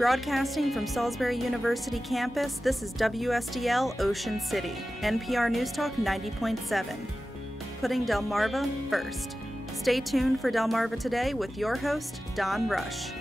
Broadcasting from Salisbury University campus, this is WSDL Ocean City, NPR News Talk 90.7. Putting Delmarva first. Stay tuned for Delmarva Today with your host, Don Rush.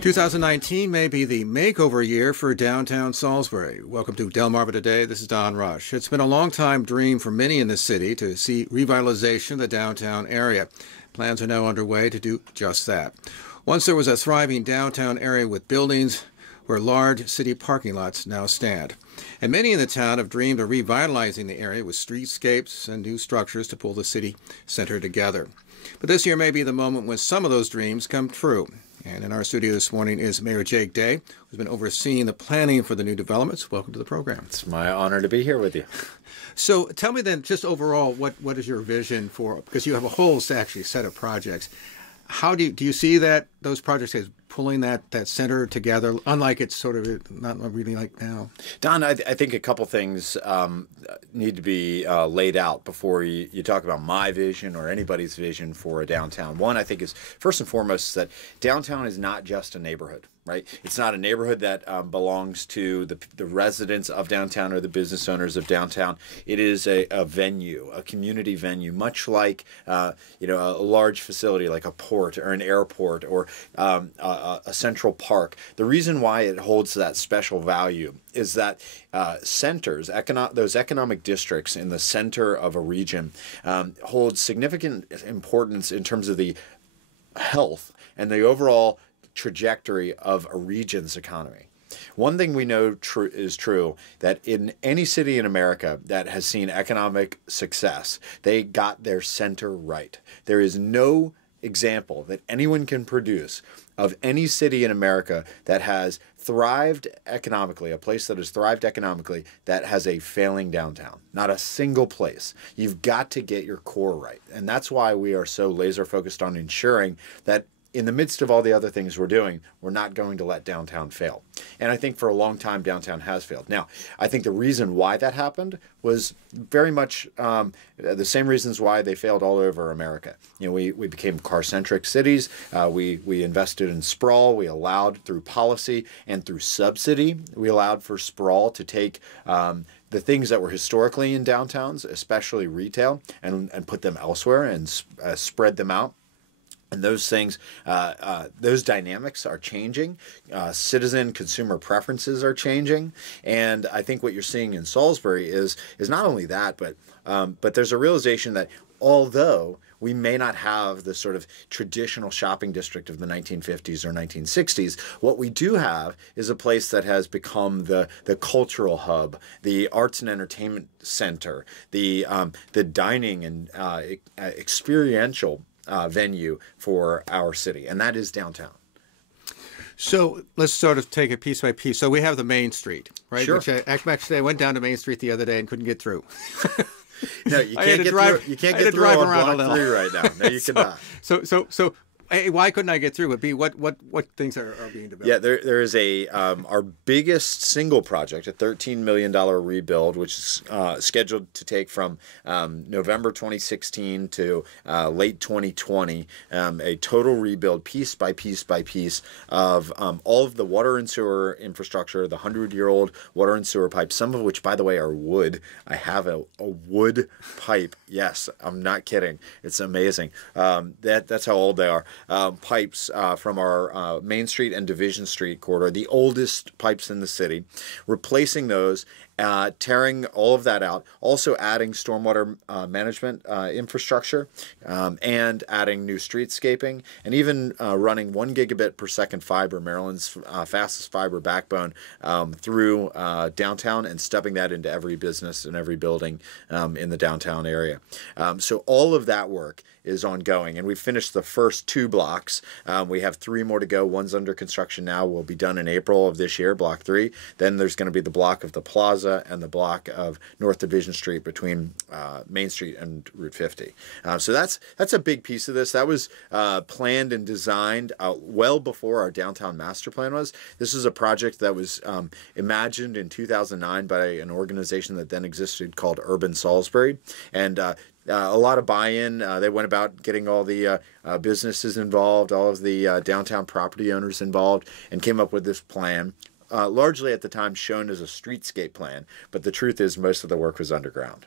2019 may be the makeover year for downtown Salisbury. Welcome to Delmarva Today. This is Don Rush. It's been a long-time dream for many in the city to see revitalization of the downtown area. Plans are now underway to do just that. Once there was a thriving downtown area with buildings where large city parking lots now stand. And many in the town have dreamed of revitalizing the area with streetscapes and new structures to pull the city center together. But this year may be the moment when some of those dreams come true. And in our studio this morning is Mayor Jake Day, who's been overseeing the planning for the new developments. Welcome to the program. It's my honor to be here with you. So tell me then, just overall, what is your vision for, because you have a whole actually set of projects. How do you see that those projects as pulling that center together, unlike it's sort of not really like now? Don, I think a couple things need to be laid out before you talk about my vision or anybody's vision for a downtown. One, I think, is first and foremost that downtown is not just a neighborhood. Right? It's not a neighborhood that belongs to the residents of downtown or the business owners of downtown. It is a venue, a community venue, much like a large facility like a port or an airport or a central park. The reason why it holds that special value is that centers, those economic districts in the center of a region, hold significant importance in terms of the health and the overall trajectory of a region's economy. One thing we know is true, that in any city in America that has seen economic success, they got their center right. There is no example that anyone can produce of any city in America that has thrived economically, a place that has thrived economically, that has a failing downtown. Not a single place. You've got to get your core right. And that's why we are so laser focused on ensuring that in the midst of all the other things we're doing, we're not going to let downtown fail. And I think for a long time, downtown has failed. Now, I think the reason why that happened was very much the same reasons why they failed all over America. We became car-centric cities. We invested in sprawl. We allowed, through policy and through subsidy, we allowed for sprawl to take the things that were historically in downtowns, especially retail, and put them elsewhere and spread them out. And those things, those dynamics are changing. Citizen consumer preferences are changing. And I think what you're seeing in Salisbury is not only that, but there's a realization that although we may not have the sort of traditional shopping district of the 1950s or 1960s, what we do have is a place that has become the cultural hub, the arts and entertainment center, the dining and experiential venue for our city, and that is downtown. So let's sort of take it piece by piece. So we have the Main Street, right? Sure. Which actually, I went down to Main Street the other day and couldn't get through. No, you can't get through. You can't get through on Block 3 right now. No, you cannot. So why couldn't I get through? Would be what things are being developed? Yeah, there is our biggest single project, a $13 million rebuild, which is scheduled to take from November 2016 to late 2020, a total rebuild piece by piece by piece of all of the water and sewer infrastructure, the 100-year-old water and sewer pipes, some of which, by the way, are wood. I have a wood pipe. Yes, I'm not kidding. It's amazing. That's how old they are. Pipes from our Main Street and Division Street corridor, the oldest pipes in the city, replacing those, tearing all of that out, also adding stormwater management infrastructure, and adding new streetscaping, and even running 1 gigabit per second fiber, Maryland's fastest fiber backbone, through downtown and stubbing that into every business and every building in the downtown area. So all of that work is ongoing, and we finished the first 2 blocks. We have 3 more to go. One's under construction now. Will be done in April of this year, Block 3. Then there's going to be the block of the plaza Plaza and the block of North Division Street between Main Street and Route 50. So that's a big piece of this. That was planned and designed well before our downtown master plan was. This is a project that was imagined in 2009 by an organization that then existed called Urban Salisbury, and a lot of buy-in. They went about getting all the businesses involved, all of the downtown property owners involved, and came up with this plan, largely at the time shown as a streetscape plan. But the truth is most of the work was underground.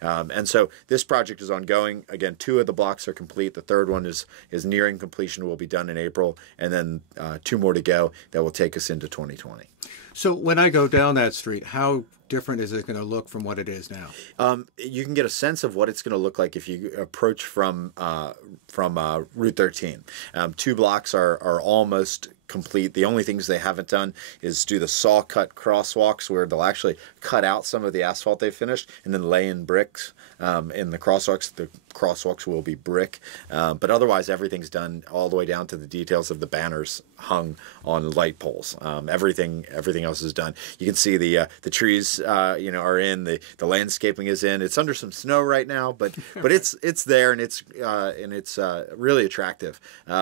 And so this project is ongoing. Again, 2 of the blocks are complete. The third one is nearing completion, will be done in April, and then 2 more to go that will take us into 2020. So when I go down that street, how different is it going to look from what it is now? You can get a sense of what it's going to look like if you approach from Route 13. 2 blocks are almost complete. The only things they haven't done is do the saw cut crosswalks where they'll actually cut out some of the asphalt they finished and then lay in bricks in the crosswalks. The crosswalks will be brick, but otherwise everything's done all the way down to the details of the banners hung on light poles. Everything else is done. You can see the trees are in, the landscaping is in. It's under some snow right now, but it's there, and it's really attractive.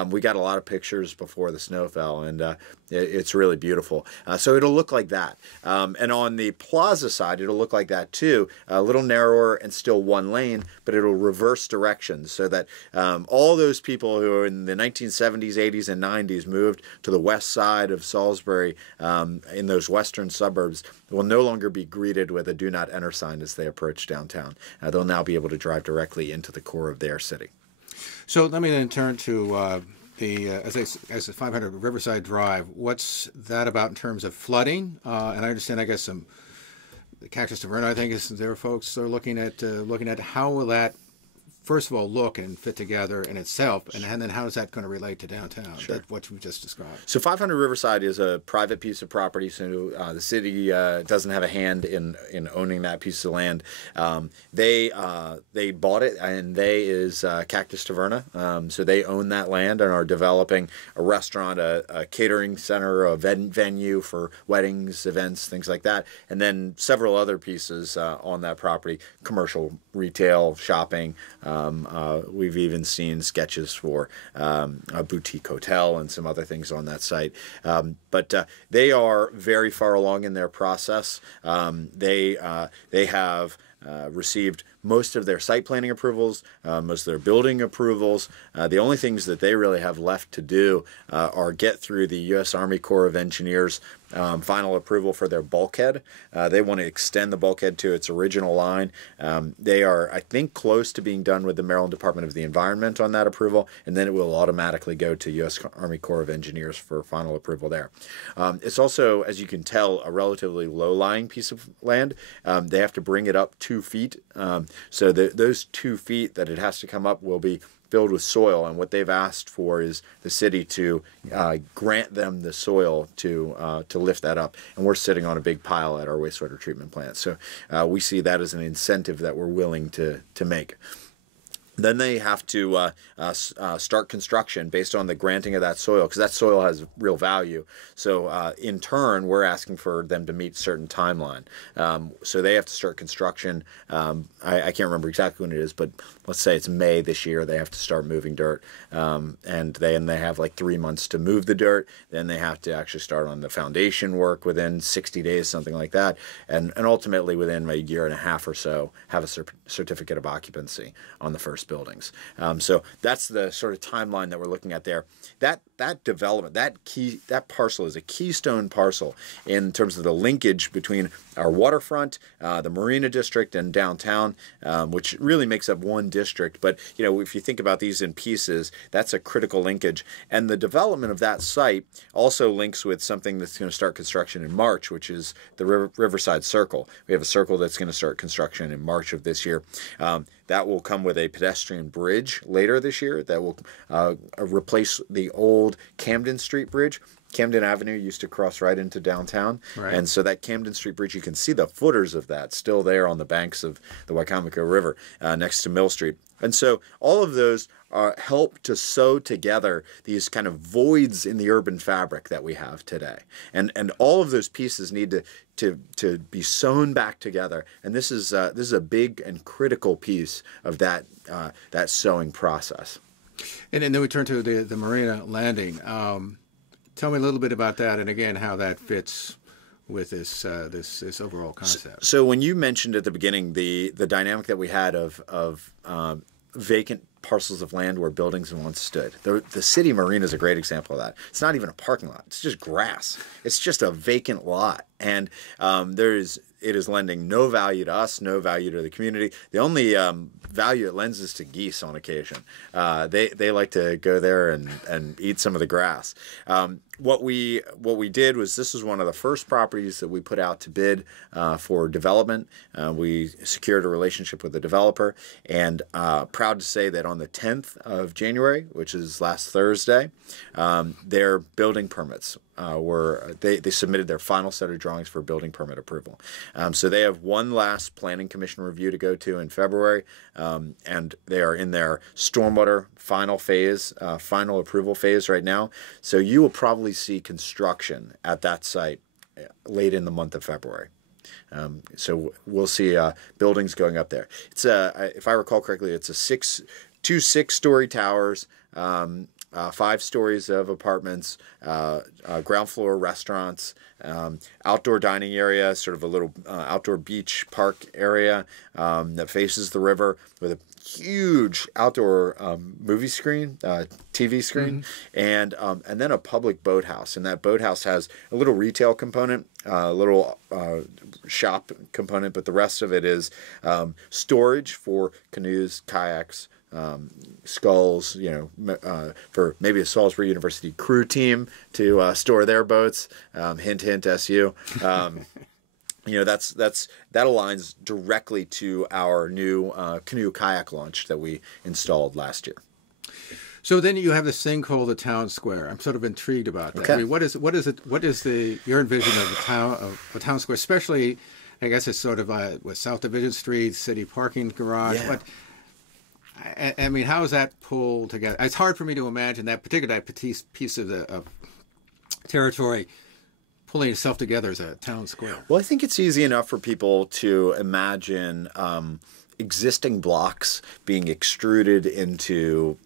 We got a lot of pictures before the snow fell, and it's really beautiful. So it'll look like that. And on the plaza side, it'll look like that too. A little narrower and still 1 lane, but it'll reverse directions so that all those people who in the 1970s, 80s, and 90s moved to the west side of Salisbury in those western suburbs will no longer be greeted with a do not enter sign as they approach downtown. They'll now be able to drive directly into the core of their city. So let me then turn to as the 500 Riverside Drive. What's that about in terms of flooding? And I understand, I guess, the Cactus Tavern, I think, is there. Folks are looking at how will that, first of all, look and fit together in itself, and then how is that going to relate to downtown? Sure. What we just described. So 500 Riverside is a private piece of property, so the city doesn't have a hand in owning that piece of land. They bought it, and they is Cactus Taverna, so they own that land and are developing a restaurant, a catering center, a venue for weddings, events, things like that, and then several other pieces on that property, commercial, retail, shopping. We've even seen sketches for a boutique hotel and some other things on that site. But they are very far along in their process. They have received most of their site planning approvals, most of their building approvals. The only things that they really have left to do are get through the U.S. Army Corps of Engineers final approval for their bulkhead. They want to extend the bulkhead to its original line. They are, I think, close to being done with the Maryland Department of the Environment on that approval, and then it will automatically go to U.S. Army Corps of Engineers for final approval there. It's also, as you can tell, a relatively low-lying piece of land. They have to bring it up 2 feet. So those 2 feet that it has to come up will be filled with soil, and what they've asked for is the city to grant them the soil to lift that up. And we're sitting on a big pile at our wastewater treatment plant. So we see that as an incentive that we're willing to make. Then they have to start construction based on the granting of that soil, because that soil has real value. So in turn, we're asking for them to meet certain timeline. So they have to start construction. I can't remember exactly when it is, but let's say it's May this year. They have to start moving dirt, and then they have like 3 months to move the dirt. Then they have to actually start on the foundation work within 60 days, something like that, and ultimately within a year and a half or so have a certificate of occupancy on the first buildings. So that's the sort of timeline that we're looking at there. That development, that parcel is a keystone parcel in terms of the linkage between our waterfront, the Marina District, and downtown, which really makes up one district. But if you think about these in pieces, that's a critical linkage. And the development of that site also links with something that's going to start construction in March, which is the Riverside Circle. We have a circle that's going to start construction in March of this year. That will come with a pedestrian bridge later this year that will replace the old Camden Street Bridge. Camden Avenue used to cross right into downtown. Right. And so that Camden Street Bridge, you can see the footers of that still there on the banks of the Wicomico River next to Mill Street. And so all of those help to sew together these kind of voids in the urban fabric that we have today. And all of those pieces need to be sewn back together. And this is a big and critical piece of that sewing process. And then we turn to the marina landing. Tell me a little bit about that, and again, how that fits with this overall concept. So when you mentioned at the beginning the dynamic that we had of vacant parcels of land where buildings once stood, the city marina is a great example of that. It's not even a parking lot; it's just grass. It's just a vacant lot, and it is lending no value to us, no value to the community. The only value it lends is to geese on occasion. They like to go there and eat some of the grass. What we did was, this was one of the first properties that we put out to bid for development. We secured a relationship with the developer, and proud to say that on the 10th of January, which is last Thursday, their building permits they submitted their final set of drawings for building permit approval. So they have one last planning commission review to go to in February, and they are in their stormwater final phase, final approval phase right now. So you will probably see construction at that site late in the month of February. So we'll see buildings going up there. It's if I recall correctly, it's two 6-story towers. 5 stories of apartments, ground floor restaurants, outdoor dining area, sort of a little outdoor beach park area that faces the river with a huge outdoor movie screen, TV screen, and then a public boathouse. And that boathouse has a little retail component, a little shop component, but the rest of it is storage for canoes, kayaks, sculls, for maybe a Salisbury University crew team to store their boats. Hint, hint, SU. That aligns directly to our new canoe kayak launch that we installed last year. So then you have this thing called the town square. I'm sort of intrigued about that. Okay. I mean, what is your envision of a town square, especially, I guess it's sort of with South Division Street, city parking garage. Yeah. I mean, how is that pulled together? It's hard for me to imagine that particular piece of the territory pulling itself together as a town square. Well, I think it's easy enough for people to imagine existing blocks being extruded into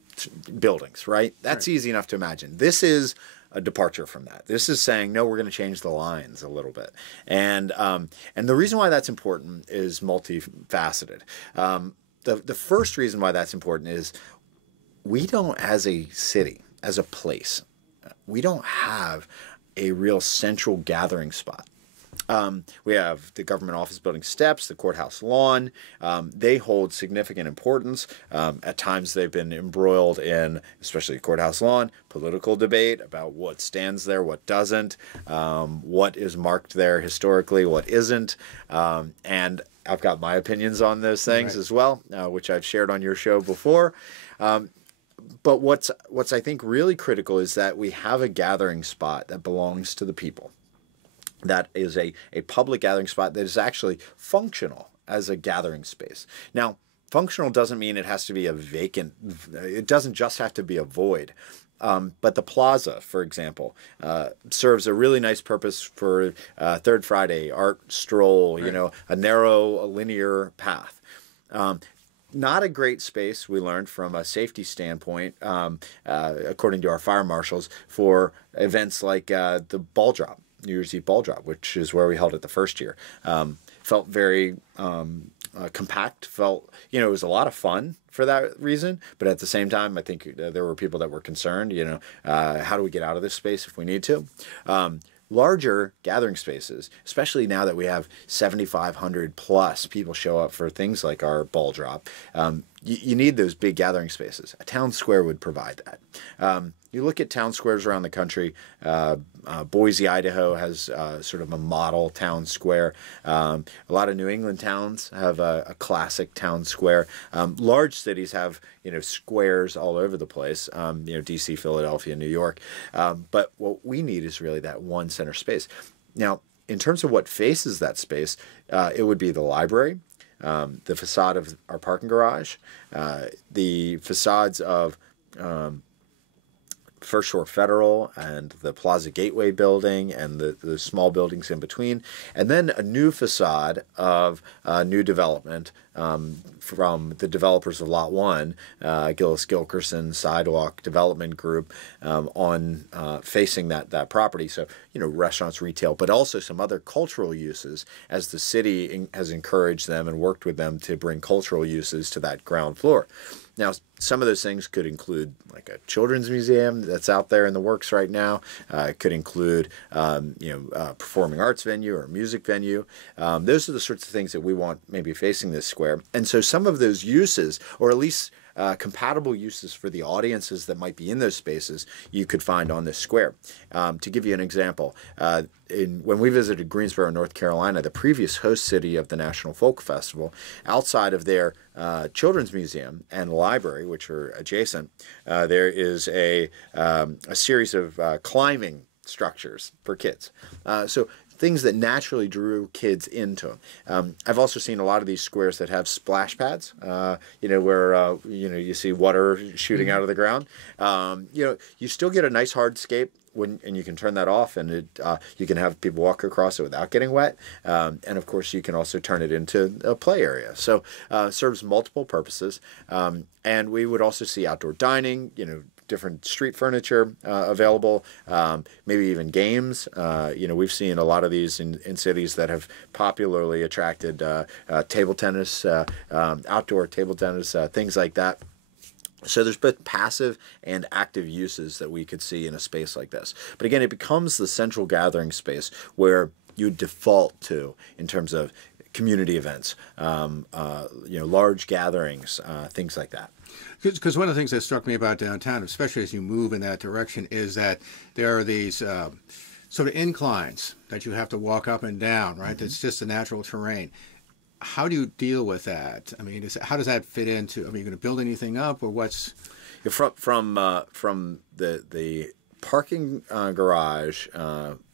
buildings, right? That's easy enough to imagine. This is a departure from that. This is saying, no, we're going to change the lines a little bit. And the reason why that's important is multifaceted. The first reason why that's important is we don't, as a city, as a place, we don't have a real central gathering spot. We have the government office building steps, the courthouse lawn. They hold significant importance. At times they've been embroiled in, especially the courthouse lawn, political debate about what stands there, what doesn't, what is marked there historically, what isn't. And I've got my opinions on those things as well, which I've shared on your show before. But what's I think really critical is that we have a gathering spot that belongs to the people. That is a public gathering spot that is actually functional as a gathering space. Now, functional doesn't mean it has to be a vacant, it doesn't just have to be a void. But the plaza, for example, serves a really nice purpose for Third Friday, art stroll, a narrow, linear path. Not a great space, we learned from a safety standpoint, according to our fire marshals, for events like the ball drop, New Year's Eve ball drop, which is where we held it the first year. Felt very compact, felt, it was a lot of fun for that reason. But at the same time, I think there were people that were concerned, how do we get out of this space if we need to? Larger gathering spaces, especially now that we have 7,500 plus people show up for things like our ball drop, you need those big gathering spaces. A town square would provide that. You look at town squares around the country. Boise, Idaho has sort of a model town square. A lot of New England towns have a classic town square. Large cities have squares all over the place. DC, Philadelphia, New York. But what we need is really that one center space. Now, in terms of what faces that space, it would be the library, the facade of our parking garage, the facades of First Shore Federal and the Plaza Gateway building and the small buildings in between, and then a new facade of new development from the developers of Lot 1, Gillis Gilkerson Sidewalk Development Group, on facing that property. So, restaurants, retail, but also some other cultural uses, as the city has encouraged them and worked with them to bring cultural uses to that ground floor. Now, some of those things could include like a children's museum that's out there in the works right now. It could include, performing arts venue or music venue. Those are the sorts of things that we want maybe facing this square. And so some of those uses, or at least compatible uses for the audiences that might be in those spaces, you could find on this square. To give you an example, when we visited Greensboro, North Carolina, the previous host city of the National Folk Festival, outside of their children's museum and library, which are adjacent, there is a series of climbing structures for kids. So things that naturally drew kids into them. I've also seen a lot of these squares that have splash pads, where you see water shooting out of the ground. You still get a nice hardscape and you can turn that off, and you can have people walk across it without getting wet. And of course, you can also turn it into a play area. So serves multiple purposes. And we would also see outdoor dining, different street furniture available, maybe even games. We've seen a lot of these in cities that have popularly attracted table tennis, outdoor table tennis, things like that. So there's both passive and active uses that we could see in a space like this. But again, it becomes the central gathering space where you default to in terms of community events, large gatherings, things like that. Because one of the things that struck me about downtown, especially as you move in that direction, is that there are these sort of inclines that you have to walk up and down, right? It's just the natural terrain. How do you deal with that? I mean, how does that fit into? I mean, are you going to build anything up, or what's? From the parking garage,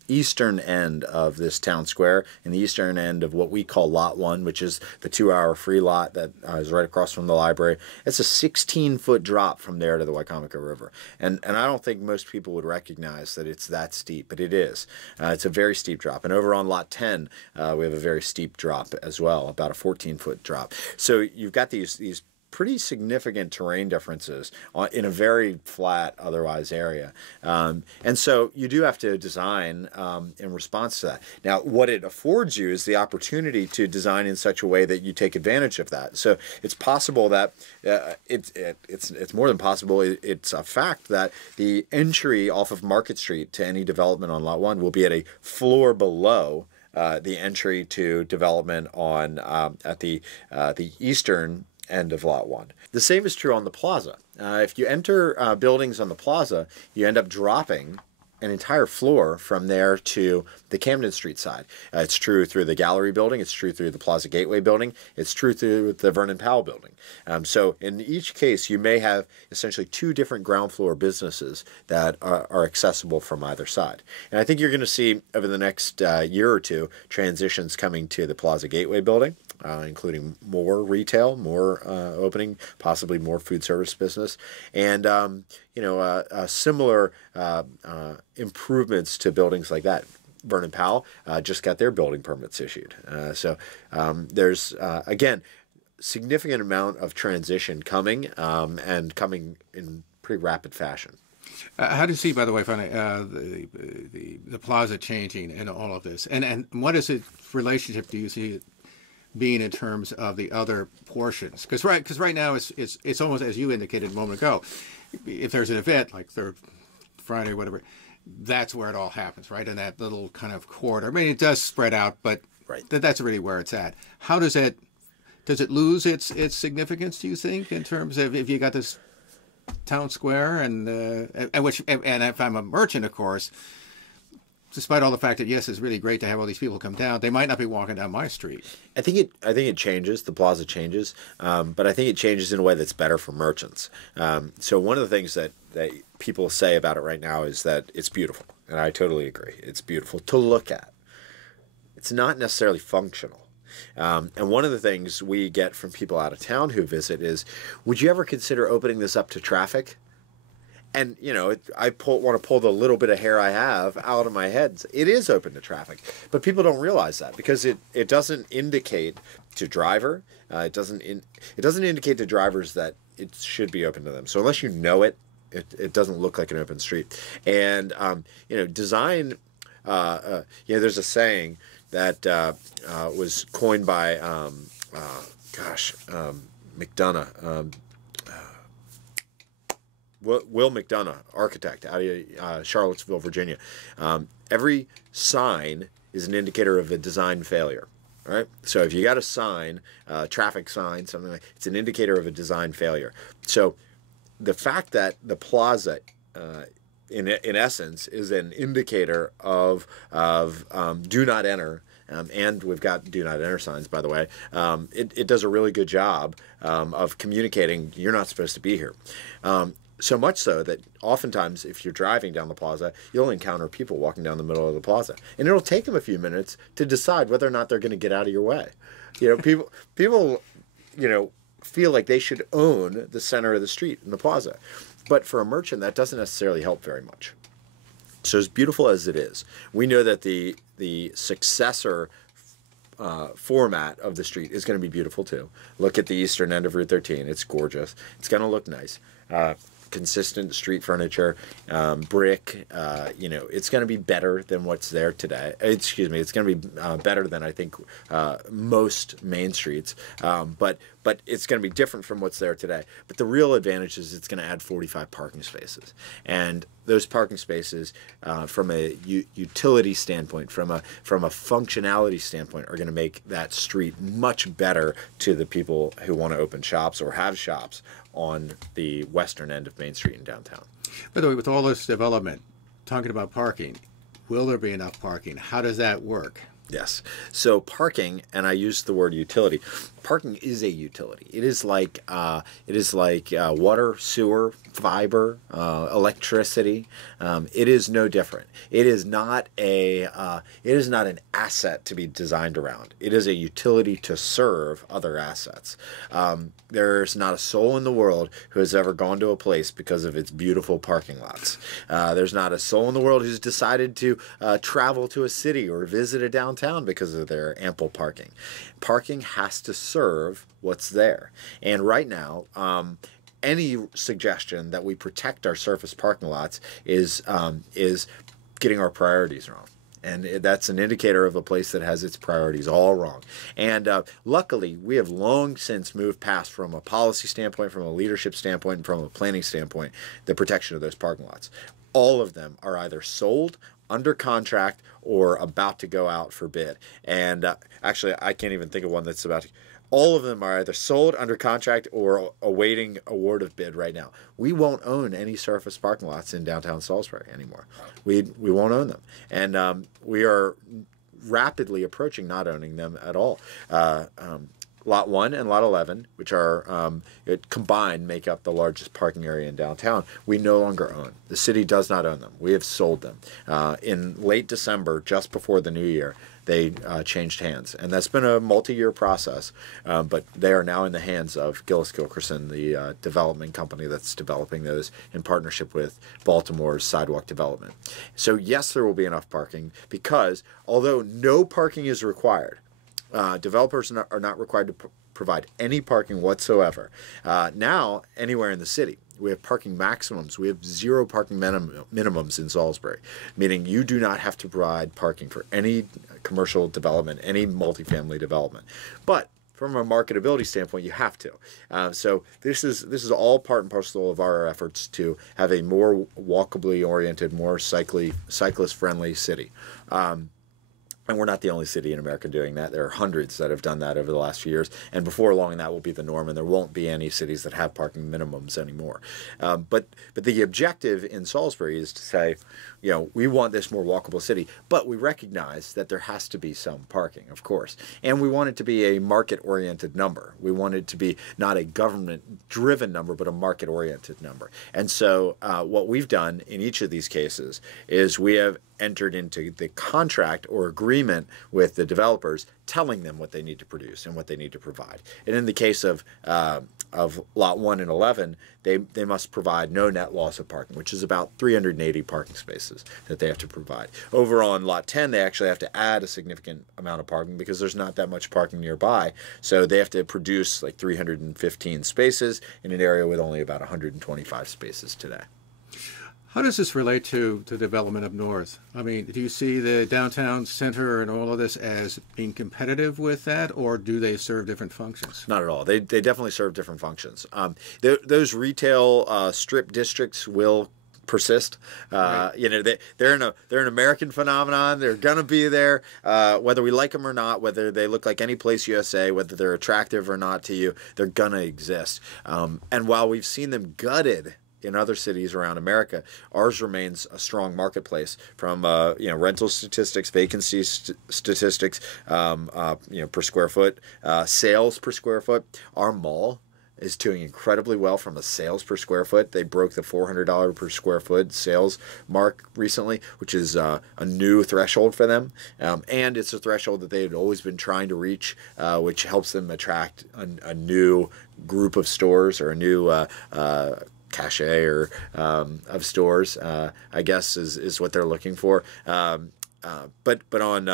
eastern end of this town square, and the eastern end of what we call Lot 1, which is the 2-hour free lot that is right across from the library. It's a 16-foot drop from there to the Wycomico River. And I don't think most people would recognize that it's that steep, but it is. It's a very steep drop. And over on Lot 10, we have a very steep drop as well, about a 14-foot drop. So you've got these pretty significant terrain differences in a very flat otherwise area. And so you do have to design in response to that. Now, what it affords you is the opportunity to design in such a way that you take advantage of that. So it's possible that it's more than possible. It's a fact that the entry off of Market Street to any development on Lot 1 will be at a floor below the entry to development on at the eastern end of Lot 1. The same is true on the plaza. If you enter buildings on the plaza, you end up dropping an entire floor from there to the Camden Street side. It's true through the Gallery building. It's true through the Plaza Gateway building. It's true through the Vernon Powell building. So in each case, you may have essentially two different ground floor businesses that are accessible from either side. And I think you're going to see over the next year or two transitions coming to the Plaza Gateway building, including more retail, more opening, possibly more food service business, and similar improvements to buildings like that. Vernon Powell just got their building permits issued. So there's, again, significant amount of transition coming and coming in pretty rapid fashion. How do you see, by the way, finally, the plaza changing in all of this? And what is its relationship do you see it being in terms of the other portions? Because right now it's almost, as you indicated a moment ago, if there's an event like Third Friday or whatever, that's where it all happens, right? In that little kind of corridor. I mean, it does spread out, but right. That's really where it's at. How does it lose its significance, do you think, in terms of if you got this town square and if I'm a merchant, of course, despite all the fact that, yes, it's really great to have all these people come down, they might not be walking down my street. I think it changes. The plaza changes, but I think it changes in a way that's better for merchants. So one of the things that people say about it right now is that it's beautiful, and I totally agree. It's beautiful to look at. It's not necessarily functional. And one of the things we get from people out of town who visit is, would you ever consider opening this up to traffic? And, you know, I want to pull the little bit of hair I have out of my head. It is open to traffic, but people don't realize that because it doesn't indicate to driver. It doesn't indicate to drivers that it should be open to them. So unless you know it, it doesn't look like an open street. And, you know, design, you know, there's a saying that was coined by, McDonough, Will McDonough, architect out of Charlottesville, Virginia. Every sign is an indicator of a design failure. All right. So if you got a sign, traffic sign, something like, it's an indicator of a design failure. So the fact that the plaza, in essence, is an indicator of do not enter. And we've got do not enter signs, by the way. It does a really good job of communicating you're not supposed to be here. So much so that oftentimes if you're driving down the plaza, you'll encounter people walking down the middle of the plaza. And it'll take them a few minutes to decide whether or not they're going to get out of your way. You know, people, you know, feel like they should own the center of the street in the plaza. But for a merchant, that doesn't necessarily help very much. So as beautiful as it is, we know that the successor format of the street is going to be beautiful too. Look at the eastern end of Route 13. It's gorgeous. It's going to look nice. Consistent street furniture, brick, you know, it's going to be better than what's there today. Excuse me, it's going to be better than I think most main streets, but it's going to be different from what's there today. But the real advantage is it's going to add 45 parking spaces, and those parking spaces, from a utility standpoint, from a functionality standpoint, are going to make that street much better to the people who want to open shops or have shops on the western end of Main Street in downtown. By the way, with all this development, talking about parking, will there be enough parking? How does that work? Yes. So parking, and I use the word utility. Parking is a utility. It is like water, sewer, fiber, electricity. It is no different. It is not an asset to be designed around. It is a utility to serve other assets. There's not a soul in the world who has ever gone to a place because of its beautiful parking lots. There's not a soul in the world who's decided to travel to a city or visit a downtown because of their ample parking. Parking has to serve what's there. And right now, any suggestion that we protect our surface parking lots is getting our priorities wrong. And that's an indicator of a place that has its priorities all wrong. And luckily, we have long since moved past, from a policy standpoint, from a leadership standpoint, and from a planning standpoint, the protection of those parking lots. All of them are either sold, under contract, or about to go out for bid. And actually, I can't even think of one that's about to. All of them are either sold, under contract, or awaiting award of bid right now. We won't own any surface parking lots in downtown Salisbury anymore. We won't own them. And we are rapidly approaching not owning them at all. Lot 1 and Lot 11, which are combined, make up the largest parking area in downtown, we no longer own. The city does not own them. We have sold them. In late December, just before the new year, they changed hands. And that's been a multi-year process, but they are now in the hands of Gillis Gilkerson, the development company that's developing those in partnership with Baltimore's Sidewalk Development. So yes, there will be enough parking, because although no parking is required, developers are not required to provide any parking whatsoever. Now, anywhere in the city, we have parking maximums. We have 0 parking minimums in Salisbury, meaning you do not have to provide parking for any commercial development, any multifamily development. But from a marketability standpoint, you have to. So this is all part and parcel of our efforts to have a more walkably oriented, more cyclist-friendly city. And we're not the only city in America doing that. There are hundreds that have done that over the last few years. And before long, that will be the norm, and there won't be any cities that have parking minimums anymore. But the objective in Salisbury is to say, you know, we want this more walkable city, but we recognize that there has to be some parking, of course. And we want it to be a market-oriented number. We want it to be not a government-driven number, but a market-oriented number. And so what we've done in each of these cases is we have entered into the contract or agreement with the developers, telling them what they need to produce and what they need to provide. And in the case of Lot 1 and 11, they must provide no net loss of parking, which is about 380 parking spaces that they have to provide. Over on Lot 10, they actually have to add a significant amount of parking because there's not that much parking nearby. So they have to produce like 315 spaces in an area with only about 125 spaces today. How does this relate to the development up north? I mean, do you see the downtown center and all of this as being competitive with that, or do they serve different functions? Not at all. They definitely serve different functions. Those retail strip districts will persist. Right. You know, they're an American phenomenon. They're gonna be there, whether we like them or not. Whether they look like any place USA, whether they're attractive or not to you, they're gonna exist. And while we've seen them gutted in other cities around America, ours remains a strong marketplace from rental statistics, vacancy statistics, per square foot, sales per square foot. Our mall is doing incredibly well from a sales per square foot. They broke the $400 per square foot sales mark recently, which is a new threshold for them. And it's a threshold that they had always been trying to reach, which helps them attract a new group of stores or a new cachet or of stores, I guess is what they're looking for. But on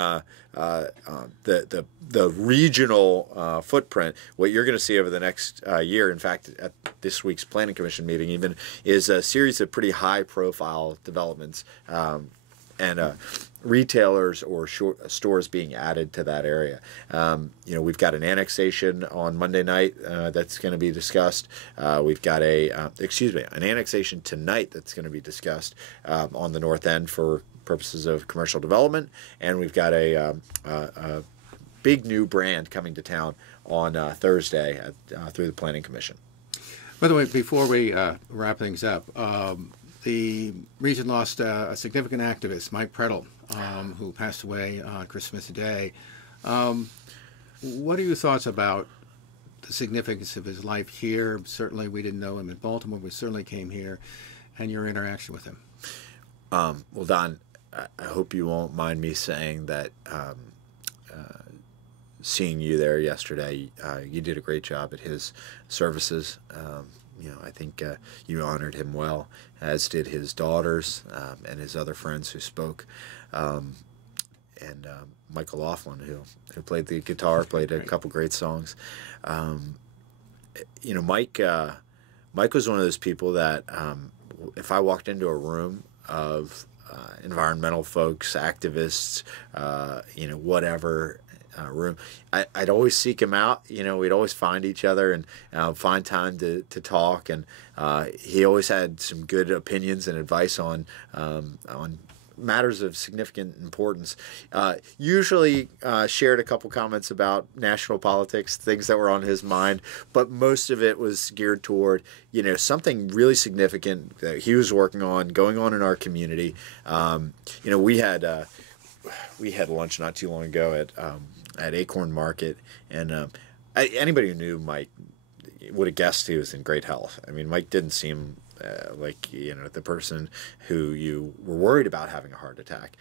the regional footprint, what you're going to see over the next year, in fact, at this week's Planning Commission meeting even, is a series of pretty high-profile developments and retailers or stores being added to that area. We've got an annexation on Monday night that's going to be discussed. We've got an annexation tonight that's going to be discussed on the north end for purposes of commercial development, and we've got a big new brand coming to town on Thursday through the Planning Commission. By the way, before we wrap things up, the region lost a significant activist, Mike Prettle, who passed away on Christmas Day. What are your thoughts about the significance of his life here? Certainly, we didn't know him in Baltimore. We certainly came here, and your interaction with him. Well, Don, I hope you won't mind me saying that seeing you there yesterday, you did a great job at his services. I think you honored him well, as did his daughters and his other friends who spoke. And Michael Laughlin, who played the guitar, played a couple great songs. Mike was one of those people that if I walked into a room of environmental folks, activists, whatever room, I'd always seek him out. We'd always find each other and find time to talk. And he always had some good opinions and advice on matters of significant importance. Usually shared a couple comments about national politics, things that were on his mind, but most of it was geared toward, something really significant that he was working on, going on in our community. We had lunch not too long ago at Acorn Market, and anybody who knew Mike would have guessed he was in great health. I mean, Mike didn't seem like the person who you were worried about having a heart attack,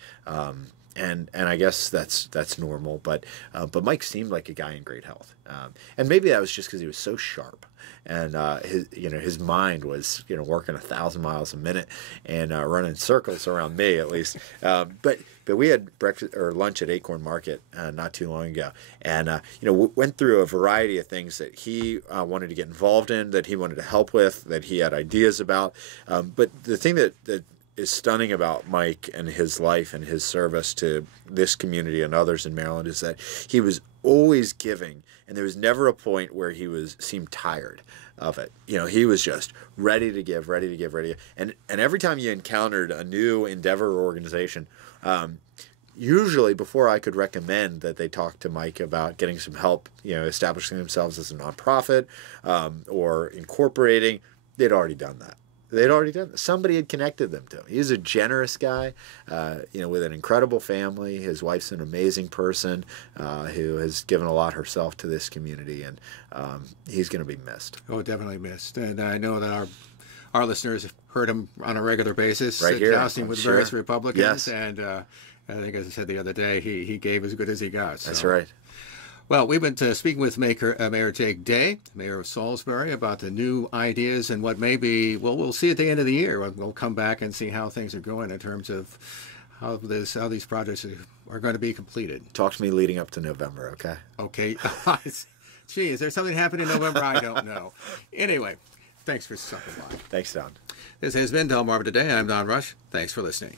and I guess that's normal. But Mike seemed like a guy in great health, and maybe that was just because he was so sharp, and his mind was working 1,000 miles a minute and running circles around me at least. But we had breakfast or lunch at Acorn Market not too long ago, and went through a variety of things that he wanted to get involved in, that he wanted to help with, that he had ideas about. But the thing that is stunning about Mike and his life and his service to this community and others in Maryland is that he was always giving, and there was never a point where he seemed tired of it. He was just ready to give. And every time you encountered a new endeavor or organization, usually before I could recommend that they talk to Mike about getting some help, establishing themselves as a nonprofit or incorporating, they'd already done that. Somebody had connected them to him. He's a generous guy, with an incredible family. His wife's an amazing person who has given a lot herself to this community, and he's going to be missed. Oh, definitely missed. And I know that our listeners have heard him on a regular basis, Right here, jousting I'm with sure. various Republicans. Yes. And I think, as I said the other day, he gave as good as he got. So. That's right. Well, we've been speaking with Mayor Jake Day, Mayor of Salisbury, about the new ideas and what may be, well, we'll see at the end of the year. We'll come back and see how things are going in terms of how these projects are going to be completed. Talk to me leading up to November, okay? Okay. Gee, is there something happening in November? I don't know. Anyway, thanks for stopping by. Thanks, Don. This has been Delmarva Today. I'm Don Rush. Thanks for listening.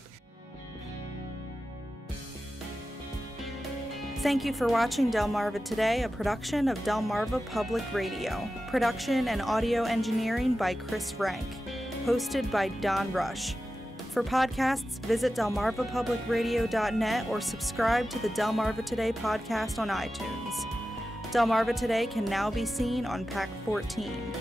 Thank you for watching Delmarva Today, a production of Delmarva Public Radio. Production and audio engineering by Chris Rank. Hosted by Don Rush. For podcasts, visit delmarvapublicradio.net or subscribe to the Delmarva Today podcast on iTunes. Delmarva Today can now be seen on Pack 14.